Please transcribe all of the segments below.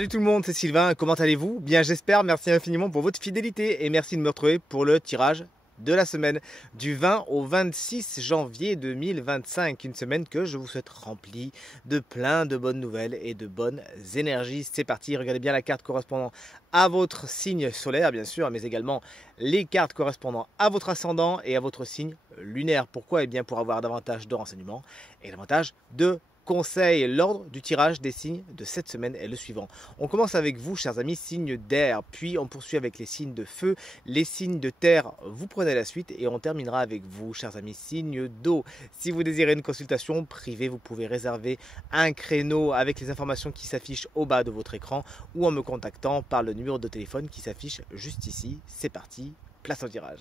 Salut tout le monde, c'est Sylvain, comment allez-vous? Bien j'espère, merci infiniment pour votre fidélité et merci de me retrouver pour le tirage de la semaine du 20 au 26 janvier 2025. Une semaine que je vous souhaite remplie de plein de bonnes nouvelles et de bonnes énergies. C'est parti, regardez bien la carte correspondant à votre signe solaire bien sûr, mais également les cartes correspondant à votre ascendant et à votre signe lunaire. Pourquoi? Eh bien pour avoir davantage de renseignements et davantage de conseil. L'ordre du tirage des signes de cette semaine est le suivant. On commence avec vous, chers amis, signes d'air, puis on poursuit avec les signes de feu, les signes de terre, vous prenez la suite et on terminera avec vous, chers amis, signes d'eau. Si vous désirez une consultation privée, vous pouvez réserver un créneau avec les informations qui s'affichent au bas de votre écran ou en me contactant par le numéro de téléphone qui s'affiche juste ici. C'est parti, place au tirage.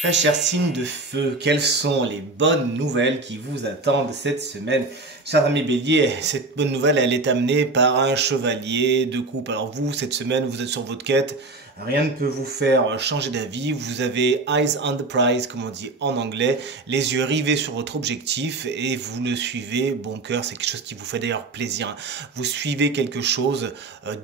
Très chers signes de feu, quelles sont les bonnes nouvelles qui vous attendent cette semaine? Chers amis bélier, cette bonne nouvelle, elle est amenée par un chevalier de coupe. Alors vous, cette semaine, vous êtes sur votre quête, rien ne peut vous faire changer d'avis. Vous avez eyes on the prize, comme on dit en anglais, les yeux rivés sur votre objectif et vous le suivez bon cœur. C'est quelque chose qui vous fait d'ailleurs plaisir. Vous suivez quelque chose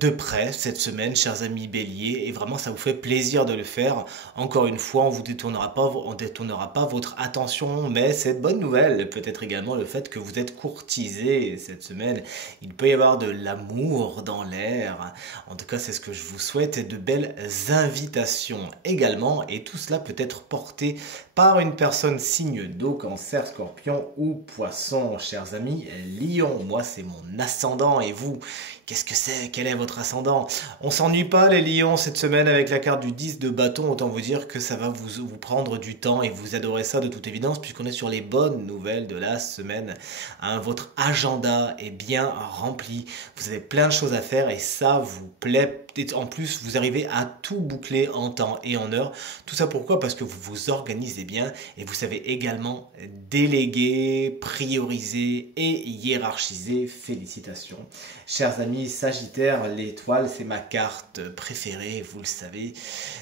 de près cette semaine, chers amis bélier, et vraiment ça vous fait plaisir de le faire. Encore une fois, on ne détournera pas votre attention, mais cette bonne nouvelle peut être également le fait que vous êtes courtisé cette semaine. Il peut y avoir de l'amour dans l'air. En tout cas, c'est ce que je vous souhaite, et de belles invitations également, et tout cela peut être porté par une personne signe d'eau, cancer, scorpion ou poisson. Chers amis lion, moi c'est mon ascendant, et vous, qu'est-ce que c'est? Quel est votre ascendant? On s'ennuie pas les lions cette semaine avec la carte du 10 de bâton, autant vous dire que ça va vous prendre du temps et vous adorez ça de toute évidence puisqu'on est sur les bonnes nouvelles de la semaine. Hein, votre agenda est bien rempli, vous avez plein de choses à faire et ça vous plaît. En plus, vous arrivez à tout boucler en temps et en heure. Tout ça pourquoi? Parce que vous vous organisez bien et vous savez également déléguer, prioriser et hiérarchiser. Félicitations. Chers amis Sagittaire, l'étoile, c'est ma carte préférée, vous le savez,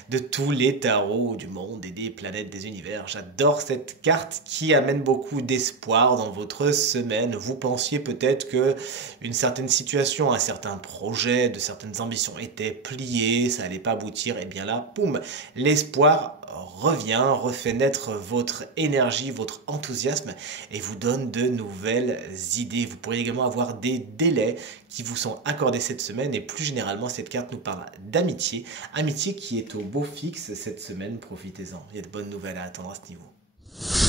de tous les tarots du monde et des planètes, des univers. J'adore cette carte qui amène beaucoup d'espoir dans votre semaine. Vous pensiez peut-être que une certaine situation, un certain projet, de certaines ambitions étaient plié, ça n'allait pas aboutir, et bien là, poum, l'espoir revient, refait naître votre énergie, votre enthousiasme et vous donne de nouvelles idées. Vous pourriez également avoir des délais qui vous sont accordés cette semaine et plus généralement, cette carte nous parle d'amitié. Amitié qui est au beau fixe cette semaine, profitez-en. Il y a de bonnes nouvelles à attendre à ce niveau.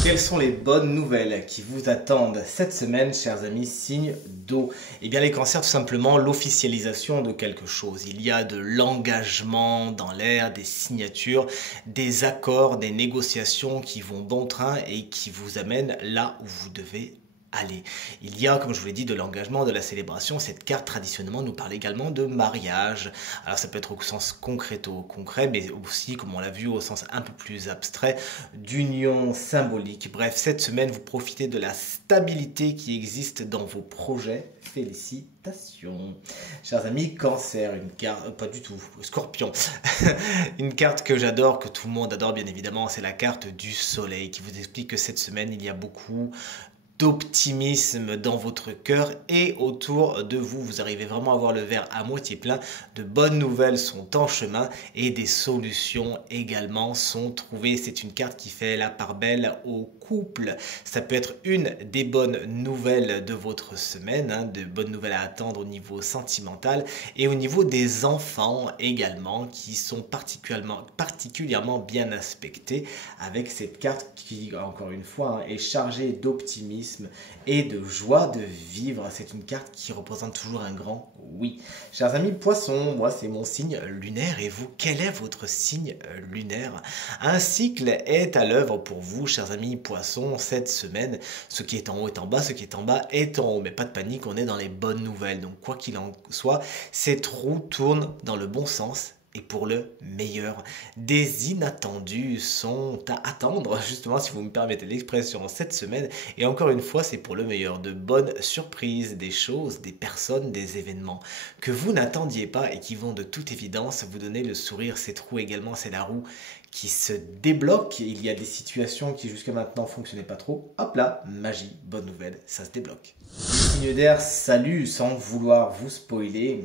Quelles sont les bonnes nouvelles qui vous attendent cette semaine, chers amis, signes d'eau? Eh bien, les cancers, tout simplement, l'officialisation de quelque chose. Il y a de l'engagement dans l'air, des signatures, des accords, des négociations qui vont bon train et qui vous amènent là où vous devez aller. Il y a, comme je vous l'ai dit, de l'engagement, de la célébration. Cette carte, traditionnellement, nous parle également de mariage. Alors, ça peut être au sens concret, mais aussi, comme on l'a vu, au sens un peu plus abstrait, d'union symbolique. Bref, cette semaine, vous profitez de la stabilité qui existe dans vos projets. Félicitations. Chers amis, cancer, une carte, pas du tout, scorpion. Une carte que j'adore, que tout le monde adore, bien évidemment, c'est la carte du soleil qui vous explique que cette semaine, il y a beaucoup d'optimisme dans votre cœur et autour de vous. Vous arrivez vraiment à voir le verre à moitié plein. De bonnes nouvelles sont en chemin et des solutions également sont trouvées. C'est une carte qui fait la part belle au couple. Ça peut être une des bonnes nouvelles de votre semaine, hein, de bonnes nouvelles à attendre au niveau sentimental et au niveau des enfants également qui sont particulièrement bien aspectés avec cette carte qui, encore une fois, hein, est chargée d'optimisme et de joie de vivre. C'est une carte qui représente toujours un grand oui. Chers amis poissons, moi c'est mon signe lunaire et vous, quel est votre signe lunaire? Un cycle est à l'œuvre pour vous, chers amis poissons, cette semaine. Ce qui est en haut est en bas, ce qui est en bas est en haut. Mais pas de panique, on est dans les bonnes nouvelles. Donc quoi qu'il en soit, cette roue tourne dans le bon sens et pour le meilleur. Des inattendus sont à attendre, justement, si vous me permettez l'expression, cette semaine. Et encore une fois, c'est pour le meilleur. De bonnes surprises, des choses, des personnes, des événements que vous n'attendiez pas et qui vont de toute évidence vous donner le sourire. Cette roue également, c'est la roue qui se débloque. Il y a des situations qui jusqu'à maintenant fonctionnaient pas trop. Hop là, magie, bonne nouvelle, ça se débloque. Signe d'air, salut, sans vouloir vous spoiler,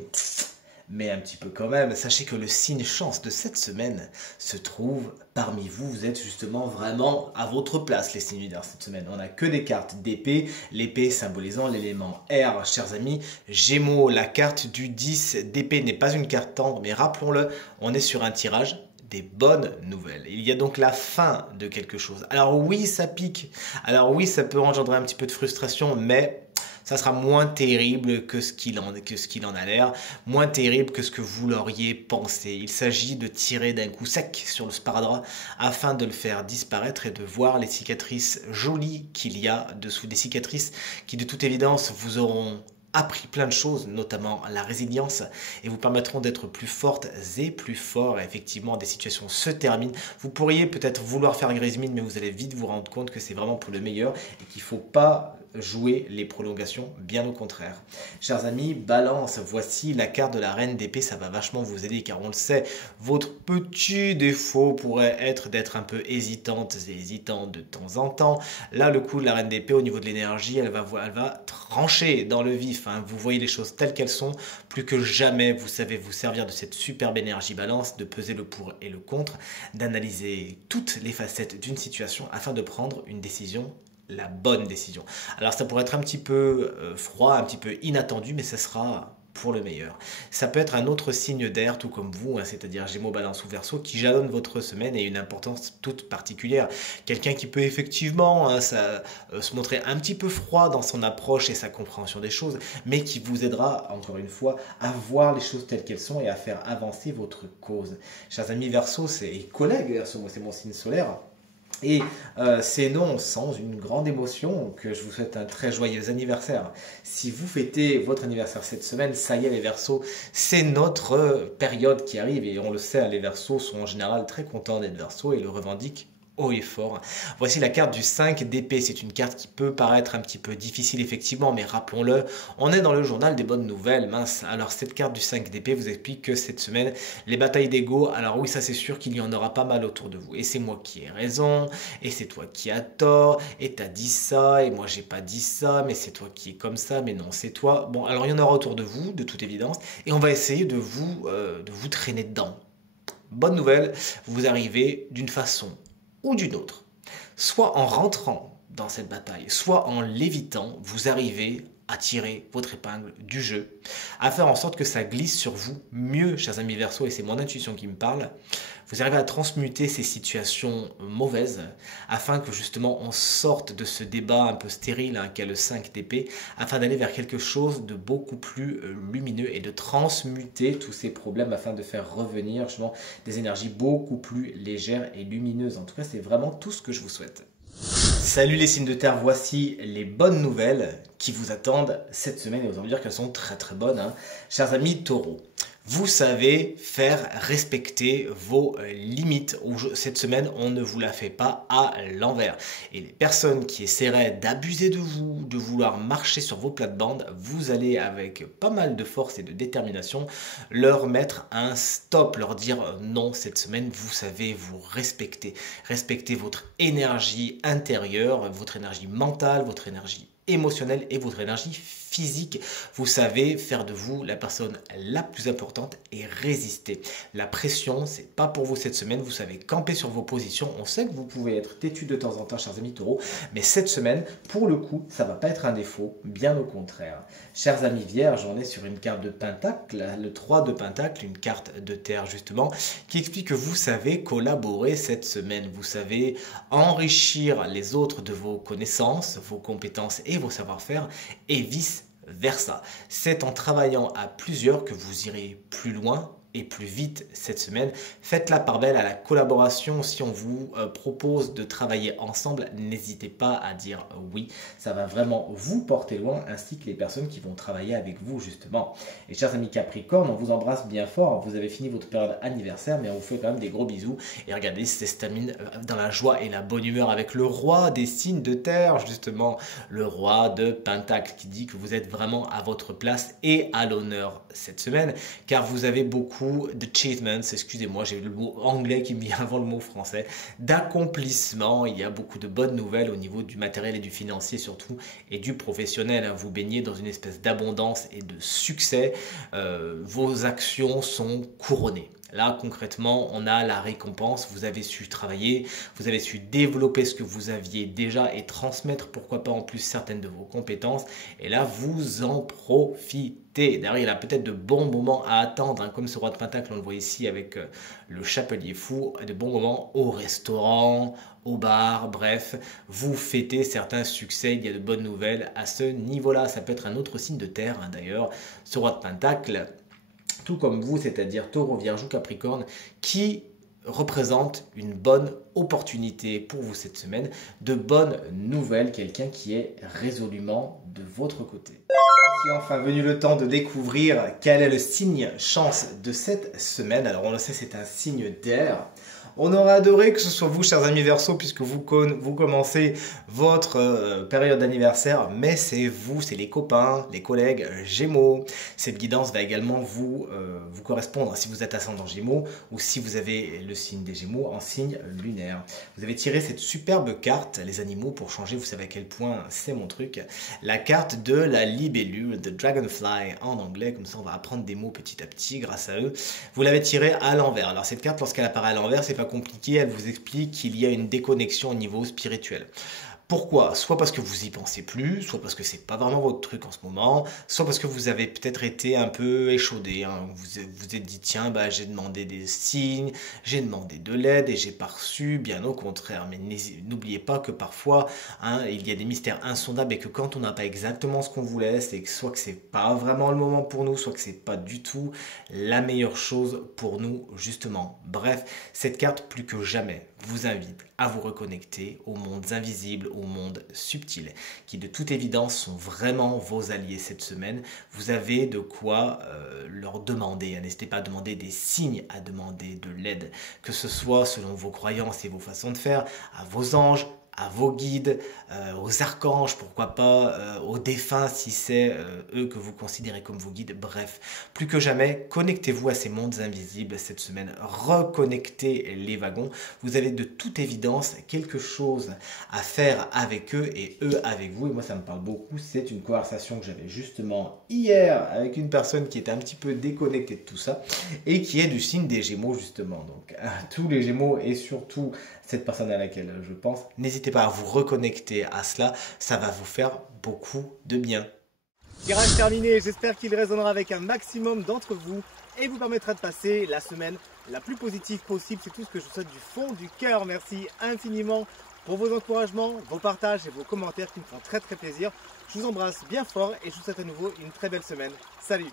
mais un petit peu quand même. Sachez que le signe chance de cette semaine se trouve parmi vous. Vous êtes justement vraiment à votre place, les signes d'air, cette semaine. On n'a que des cartes d'épée, l'épée symbolisant l'élément air, chers amis. Gémeaux, la carte du 10 d'épée n'est pas une carte tendre, mais rappelons-le, on est sur un tirage des bonnes nouvelles. Il y a donc la fin de quelque chose. Alors oui, ça pique. Alors oui, ça peut engendrer un petit peu de frustration, mais ça sera moins terrible que ce qu'il en a l'air, moins terrible que ce que vous l'auriez pensé. Il s'agit de tirer d'un coup sec sur le sparadrap afin de le faire disparaître et de voir les cicatrices jolies qu'il y a dessous. Des cicatrices qui de toute évidence vous auront appris plein de choses, notamment la résilience, et vous permettront d'être plus fortes et plus forts. Et effectivement, des situations se terminent. Vous pourriez peut-être vouloir faire grise mine, mais vous allez vite vous rendre compte que c'est vraiment pour le meilleur et qu'il ne faut pas jouer les prolongations, bien au contraire. Chers amis, balance, voici la carte de la reine d'épée, ça va vachement vous aider car on le sait, votre petit défaut pourrait être d'être un peu hésitante et hésitant de temps en temps. Là, le coup de la reine d'épée, au niveau de l'énergie, elle va trancher dans le vif. Hein. Vous voyez les choses telles qu'elles sont, plus que jamais, vous savez vous servir de cette superbe énergie balance, de peser le pour et le contre, d'analyser toutes les facettes d'une situation afin de prendre une décision, la bonne décision. Alors ça pourrait être un petit peu froid, un petit peu inattendu, mais ce sera pour le meilleur. Ça peut être un autre signe d'air, tout comme vous, hein, c'est-à-dire Gémeaux, Balance ou Verseau, qui jalonne votre semaine et une importance toute particulière. Quelqu'un qui peut effectivement se montrer un petit peu froid dans son approche et sa compréhension des choses, mais qui vous aidera, encore une fois, à voir les choses telles qu'elles sont et à faire avancer votre cause. Chers amis Verseau, et collègues Verseau, moi c'est mon signe solaire. Et c'est non sans une grande émotion que je vous souhaite un très joyeux anniversaire. Si vous fêtez votre anniversaire cette semaine, ça y est les Verseaux, c'est notre période qui arrive. Et on le sait, les Verseaux sont en général très contents d'être Verseaux et le revendiquent haut et fort. Voici la carte du 5 d'épée. C'est une carte qui peut paraître un petit peu difficile effectivement, mais rappelons-le, on est dans le journal des bonnes nouvelles. Mince. Alors cette carte du 5 d'épée vous explique que cette semaine, les batailles d'ego, alors oui, ça c'est sûr qu'il y en aura pas mal autour de vous. Et c'est moi qui ai raison, et c'est toi qui as tort, et t'as dit ça, et moi j'ai pas dit ça, mais c'est toi qui es comme ça, mais non, c'est toi. Bon, alors il y en aura autour de vous, de toute évidence, et on va essayer de vous traîner dedans. Bonne nouvelle, vous arrivez d'une façon ou d'une autre. Soit en rentrant dans cette bataille, soit en l'évitant, vous arrivez à tirer votre épingle du jeu, à faire en sorte que ça glisse sur vous mieux, chers amis Verseau, et c'est mon intuition qui me parle. Vous arrivez à transmuter ces situations mauvaises afin que justement on sorte de ce débat un peu stérile hein, qu'est le 5 d'épée, afin d'aller vers quelque chose de beaucoup plus lumineux et de transmuter tous ces problèmes afin de faire revenir justement des énergies beaucoup plus légères et lumineuses. En tout cas, c'est vraiment tout ce que je vous souhaite. Salut les signes de terre, voici les bonnes nouvelles qui vous attendent cette semaine et vous allez me dire qu'elles sont très très bonnes. Hein. Chers amis taureaux, vous savez faire respecter vos limites. Cette semaine, on ne vous la fait pas à l'envers. Et les personnes qui essaieraient d'abuser de vous, de vouloir marcher sur vos plates-bandes, vous allez avec pas mal de force et de détermination leur mettre un stop, leur dire non, cette semaine, vous savez vous respecter. Respectez votre énergie intérieure, votre énergie mentale, votre énergie émotionnelle et votre énergie physique. Vous savez faire de vous la personne la plus importante et résister. La pression, c'est pas pour vous cette semaine. Vous savez camper sur vos positions. On sait que vous pouvez être têtu de temps en temps, chers amis taureaux, mais cette semaine, pour le coup, ça va pas être un défaut, bien au contraire. Chers amis vierges, on est sur une carte de pentacle, le 3 de pentacle, une carte de terre justement, qui explique que vous savez collaborer cette semaine. Vous savez enrichir les autres de vos connaissances, vos compétences et vos savoir-faire et vice-versa. C'est en travaillant à plusieurs que vous irez plus loin et plus vite cette semaine. Faites la part belle à la collaboration. Si on vous propose de travailler ensemble, n'hésitez pas à dire oui. Ça va vraiment vous porter loin, ainsi que les personnes qui vont travailler avec vous justement. Et chers amis Capricorne, on vous embrasse bien fort. Vous avez fini votre période anniversaire, mais on vous fait quand même des gros bisous. Et regardez, c'est stamine dans la joie et la bonne humeur avec le roi des signes de terre, justement, le roi de Pentacle, qui dit que vous êtes vraiment à votre place et à l'honneur cette semaine, car vous avez beaucoup beaucoup d'achievements, excusez-moi, j'ai le mot anglais qui me vient avant le mot français, d'accomplissements. Il y a beaucoup de bonnes nouvelles au niveau du matériel et du financier surtout, et du professionnel. Vous baignez dans une espèce d'abondance et de succès. Vos actions sont couronnées. Là, concrètement, on a la récompense. Vous avez su travailler, vous avez su développer ce que vous aviez déjà et transmettre, pourquoi pas en plus, certaines de vos compétences. Et là, vous en profitez. D'ailleurs, il y a peut-être de bons moments à attendre, comme ce roi de pentacle, on le voit ici avec le chapelier fou, de bons moments au restaurant, au bar, bref, vous fêtez certains succès, il y a de bonnes nouvelles à ce niveau-là. Ça peut être un autre signe de terre, d'ailleurs, ce roi de pentacle, tout comme vous, c'est-à-dire Taureau, Vierge ou Capricorne, qui représente une bonne opportunité pour vous cette semaine, de bonnes nouvelles, quelqu'un qui est résolument de votre côté. Voici enfin venu le temps de découvrir quel est le signe chance de cette semaine. Alors on le sait, c'est un signe d'air. On aurait adoré que ce soit vous, chers amis Verseaux, puisque vous commencez votre période d'anniversaire, mais c'est vous, c'est les copains, les collègues Gémeaux. Cette guidance va également vous correspondre si vous êtes ascendant Gémeaux ou si vous avez le signe des Gémeaux en signe lunaire. Vous avez tiré cette superbe carte, les animaux, pour changer, vous savez à quel point c'est mon truc, la carte de la libellule, de Dragonfly en anglais, comme ça on va apprendre des mots petit à petit grâce à eux. Vous l'avez tirée à l'envers. Alors cette carte, lorsqu'elle apparaît à l'envers, c'est pas compliqué, elle vous explique qu'il y a une déconnexion au niveau spirituel. Pourquoi? Soit parce que vous y pensez plus, soit parce que c'est pas vraiment votre truc en ce moment, soit parce que vous avez peut-être été un peu échaudé. Vous vous êtes dit tiens, j'ai demandé des signes, j'ai demandé de l'aide et j'ai pas reçu. Bien au contraire, mais n'oubliez pas que parfois il y a des mystères insondables et que quand on n'a pas exactement ce qu'on voulait, c'est que soit que c'est pas vraiment le moment pour nous, soit que c'est pas du tout la meilleure chose pour nous justement. Bref, cette carte plus que jamais vous invite à vous reconnecter aux mondes invisibles, aux mondes subtils, qui de toute évidence sont vraiment vos alliés cette semaine. Vous avez de quoi leur demander. N'hésitez pas à demander des signes, à demander de l'aide, que ce soit selon vos croyances et vos façons de faire, à vos anges, à vos guides, aux archanges, pourquoi pas, aux défunts si c'est eux que vous considérez comme vos guides. Bref, plus que jamais, connectez-vous à ces mondes invisibles cette semaine. Reconnectez les wagons. Vous avez de toute évidence quelque chose à faire avec eux et eux avec vous. Et moi, ça me parle beaucoup. C'est une conversation que j'avais justement hier avec une personne qui était un petit peu déconnectée de tout ça et qui est du signe des Gémeaux justement. Donc, tous les Gémeaux et surtout cette personne à laquelle je pense, n'hésitez pas à vous reconnecter à cela, ça va vous faire beaucoup de bien. Tirage terminé, j'espère qu'il résonnera avec un maximum d'entre vous et vous permettra de passer la semaine la plus positive possible. C'est tout ce que je vous souhaite du fond du cœur. Merci infiniment pour vos encouragements, vos partages et vos commentaires qui me font très plaisir. Je vous embrasse bien fort et je vous souhaite à nouveau une très belle semaine. Salut!